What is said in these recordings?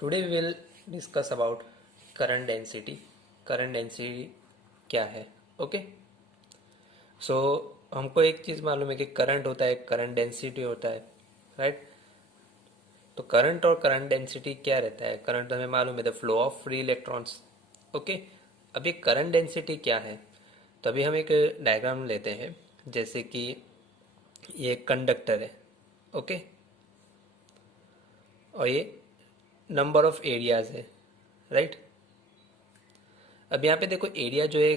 Today we will discuss about current density. Current density क्या है? Okay, सो हमको एक चीज़ मालूम है कि करंट होता है, करंट डेंसिटी होता है, राइट? तो करंट और करंट डेंसिटी क्या रहता है? करंट हमें मालूम है, the flow of free electrons. Okay, अभी करंट डेंसिटी क्या है? तो अभी हम एक डायग्राम लेते हैं, जैसे कि ये एक कंडक्टर है, ओके, और ये नंबर ऑफ एरियाज है, राइट? अब यहाँ पे देखो, एरिया जो है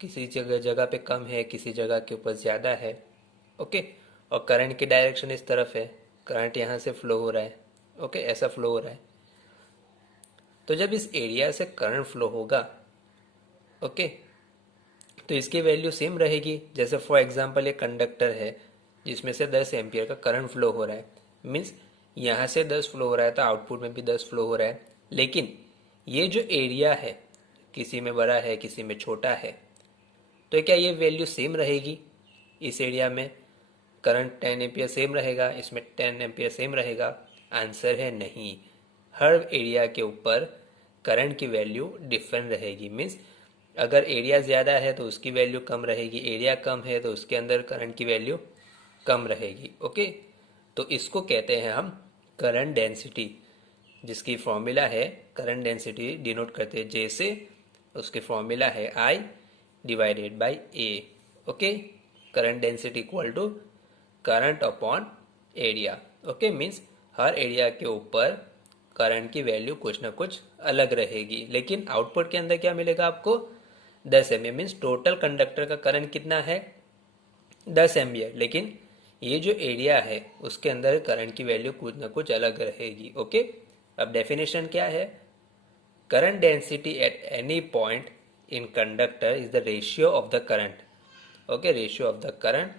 किसी जगह जगह पे कम है, किसी जगह के ऊपर ज़्यादा है, ओके। और करंट की डायरेक्शन इस तरफ है, करंट यहाँ से फ्लो हो रहा है, ओके, ऐसा फ्लो हो रहा है। तो जब इस एरिया से करंट फ्लो होगा, ओके, तो इसकी वैल्यू सेम रहेगी। जैसे फॉर एग्जांपल एक कंडक्टर है जिसमें से 10 एम्पियर का करंट फ्लो हो रहा है, मीन्स यहाँ से 10 फ्लो हो रहा है तो आउटपुट में भी 10 फ्लो हो रहा है। लेकिन ये जो एरिया है, किसी में बड़ा है किसी में छोटा है, तो क्या ये वैल्यू सेम रहेगी? इस एरिया में करंट 10 एम्पियर सेम रहेगा, इसमें 10 एम्पियर सेम रहेगा? आंसर है नहीं। हर एरिया के ऊपर करंट की वैल्यू डिफरेंट रहेगी। मीन्स अगर एरिया ज़्यादा है तो उसकी वैल्यू कम रहेगी, एरिया कम है तो उसके अंदर करंट की वैल्यू कम रहेगी, ओके। तो इसको कहते हैं हम करंट डेंसिटी, जिसकी फॉर्मूला है, करंट डेंसिटी डिनोट करते हैं जे से, उसकी फॉर्मूला है I divided by A, okay. Current density equal to current upon area, okay. Means हर एरिया के ऊपर करंट की वैल्यू कुछ ना कुछ अलग रहेगी, लेकिन आउटपुट के अंदर क्या मिलेगा आपको? 10 एम्पियर। मीन्स टोटल कंडक्टर का करंट कितना है? 10 एम्पियर। लेकिन ये जो एरिया है उसके अंदर करंट की वैल्यू कुछ ना कुछ अलग रहेगी, ओके। अब डेफिनेशन क्या है? Current density at any point in conductor is the ratio of the current, okay, ratio of the current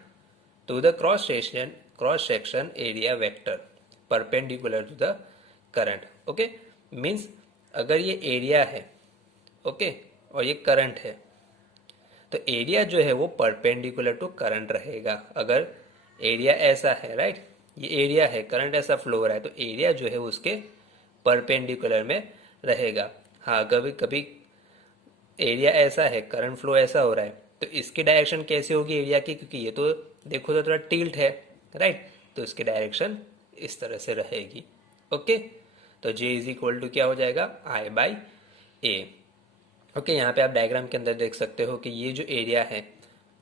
to the cross section area vector perpendicular to the current, okay. Means अगर ये area है, okay, और ये current है, तो area जो है वो परपेंडिकुलर टू करंट रहेगा। अगर एरिया ऐसा है, राइट, ये एरिया है, करंट ऐसा फ्लो हो रहा है, तो एरिया जो है उसके परपेंडिकुलर में रहेगा। हाँ, कभी कभी एरिया ऐसा है, करंट फ्लो ऐसा हो रहा है, तो इसकी डायरेक्शन कैसे होगी एरिया की? क्योंकि ये तो देखो तो थोड़ा टिल्ट है, राइट, तो इसकी डायरेक्शन इस तरह से रहेगी, ओके। तो J इज इक्वल टू क्या हो जाएगा? आई बाई ए, ओके। यहाँ पे आप डायग्राम के अंदर देख सकते हो कि ये जो एरिया है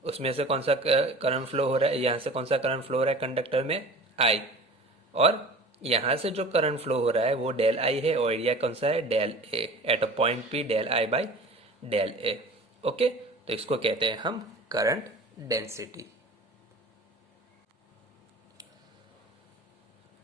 उसमें से कौन सा करंट फ्लो हो रहा है, यहाँ से कौन सा करंट फ्लो हो रहा है कंडक्टर में? आई। और यहाँ से जो करंट फ्लो हो रहा है वो डेल आई है, और एरिया कौन सा है? Del A. At a point P del I by del A, okay. तो इसको कहते हैं हम current density.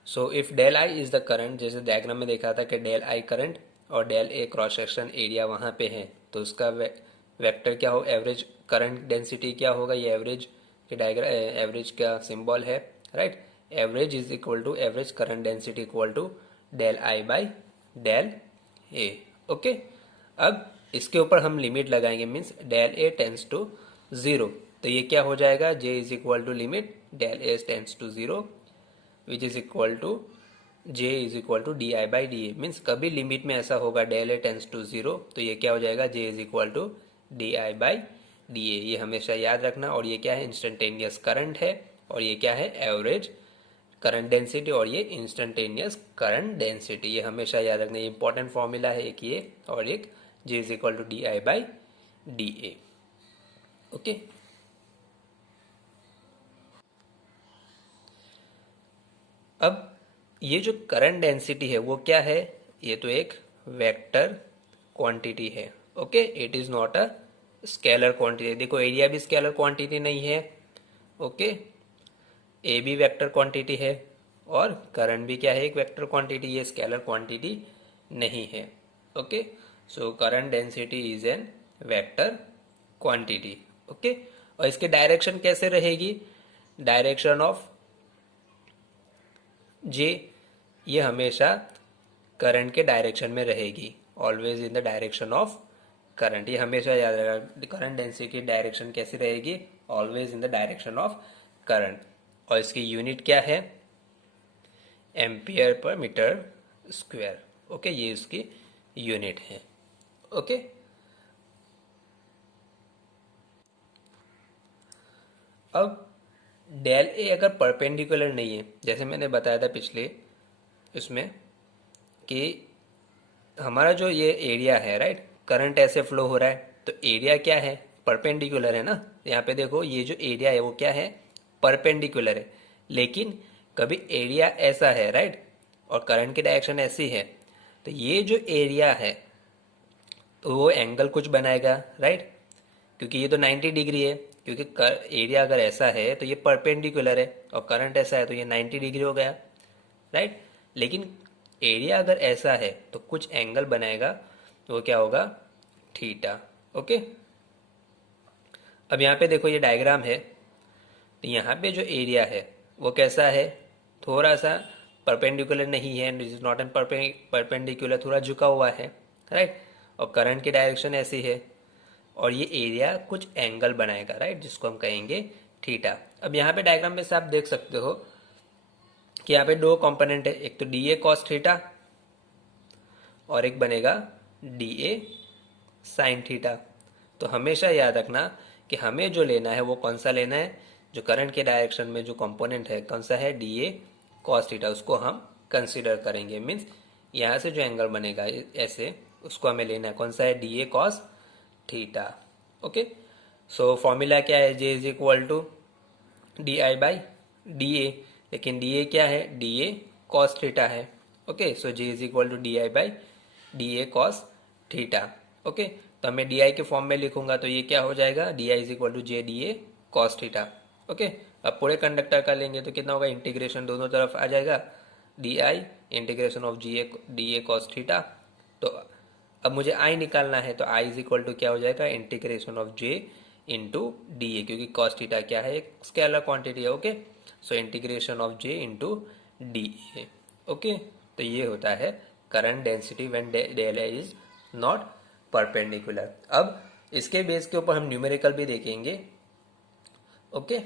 So if del I is the current, जैसे डायग्राम में देखा था कि डेल आई करंट और del A cross section area वहाँ पे है, तो उसका वेक्टर क्या हो? एवरेज करंट डेंसिटी क्या होगा? ये एवरेज के डायग्राम, एवरेज का सिंबल है, right. Average is equal to average current density equal to del I by del A, okay. अब इसके ऊपर हम लिमिट लगाएंगे, means del A tends to zero, तो ये क्या हो जाएगा? J is equal to limit del A tends to zero which is equal to J is equal to d I by d A. Means कभी limit में ऐसा होगा del A tends to zero, तो ये क्या हो जाएगा? J is equal to d I by d A. ये हमेशा याद रखना। और ये क्या है? इंस्टेंटेनियस करंट है, और ये क्या है? एवरेज करंट डेंसिटी, और ये इंस्टेंटेनियस करंट डेंसिटी। ये हमेशा याद रखना, ये इंपॉर्टेंट फॉर्मूला है एक ये, और एक J is equal to d I by d A, okay. अब ये जो करंट डेंसिटी है वो क्या है? ये तो एक वेक्टर क्वांटिटी है, okay. It is not a scalar quantity. देखो, एरिया भी स्केलर क्वांटिटी नहीं है, ओके। ए भी वेक्टर क्वांटिटी है, और करंट भी क्या है? एक वेक्टर क्वांटिटी। ये स्केलर क्वांटिटी नहीं है, okay. So current density is an vector quantity, okay. और इसकी डायरेक्शन कैसे रहेगी? डायरेक्शन ऑफ जे, ये हमेशा करंट के डायरेक्शन में रहेगी, always in the direction of current. ये हमेशा याद रखेगा, करंट डेंसिटी की डायरेक्शन कैसी रहेगी? Always in the direction of current. और इसकी यूनिट क्या है? Ampere per metre square, okay, ये उसकी यूनिट है। ओके, अब डेल ए अगर परपेंडिकुलर नहीं है, जैसे मैंने बताया था पिछले इसमें कि हमारा जो ये एरिया है, राइट, करंट ऐसे फ्लो हो रहा है, तो एरिया क्या है, परपेंडिकुलर है ना। यहाँ पे देखो ये जो एरिया है वो क्या है, परपेंडिकुलर है। लेकिन कभी एरिया ऐसा है, राइट, और करंट की डायरेक्शन ऐसी है, तो ये जो एरिया है तो वो एंगल कुछ बनाएगा, राइट, क्योंकि ये तो 90 डिग्री है, क्योंकि एरिया अगर ऐसा है तो ये परपेंडिकुलर है और करंट ऐसा है तो ये 90 डिग्री हो गया, राइट। लेकिन एरिया अगर ऐसा है तो कुछ एंगल बनाएगा, तो वो क्या होगा, थीटा। ओके, अब यहाँ पे देखो ये डायग्राम है, तो यहाँ पे जो एरिया है वो कैसा है, थोड़ा सा परपेंडिकुलर नहीं है, this is not an perpendicular, थोड़ा झुका हुआ है, राइट, और करंट की डायरेक्शन ऐसी है, और ये एरिया कुछ एंगल बनाएगा, राइट, जिसको हम कहेंगे थीटा। अब यहाँ पे डायग्राम में से आप देख सकते हो कि यहाँ पे दो कंपोनेंट है, एक तो डी ए कॉस थीटा और एक बनेगा डी ए साइन थीटा। तो हमेशा याद रखना कि हमें जो लेना है वो कौन सा लेना है, जो करंट के डायरेक्शन में जो कंपोनेंट है कौन सा है, डी ए कॉस थीटा, उसको हम कंसिडर करेंगे। मीन्स यहाँ से जो एंगल बनेगा ऐसे, उसको हमें लेना है कौन सा है, d A cos theta. Okay, so formula क्या है, J is equal to d I by d A, लेकिन डी ए क्या है, डी ए कॉस थीटा है। Okay, so J is equal to d I by d A cos theta. Okay, तो मैं D I के form में लिखूंगा तो ये क्या हो जाएगा, D I is equal to J D A cos theta. Okay, अब पूरे कंडक्टर का लेंगे तो कितना होगा, इंटीग्रेशन दोनों तरफ आ जाएगा, D I integration of G A D A cos theta. तो अब मुझे आई निकालना है, तो आई इज इक्वल टू क्या हो जाएगा, integration of J into D A, क्योंकि कॉस थीटा क्या है, एक स्केलर क्वांटिटी है। Okay, so integration of J into D A. Okay, तो ये होता है current density when del is not perpendicular. अब इसके बेस के ऊपर हम न्यूमेरिकल भी देखेंगे। ओके,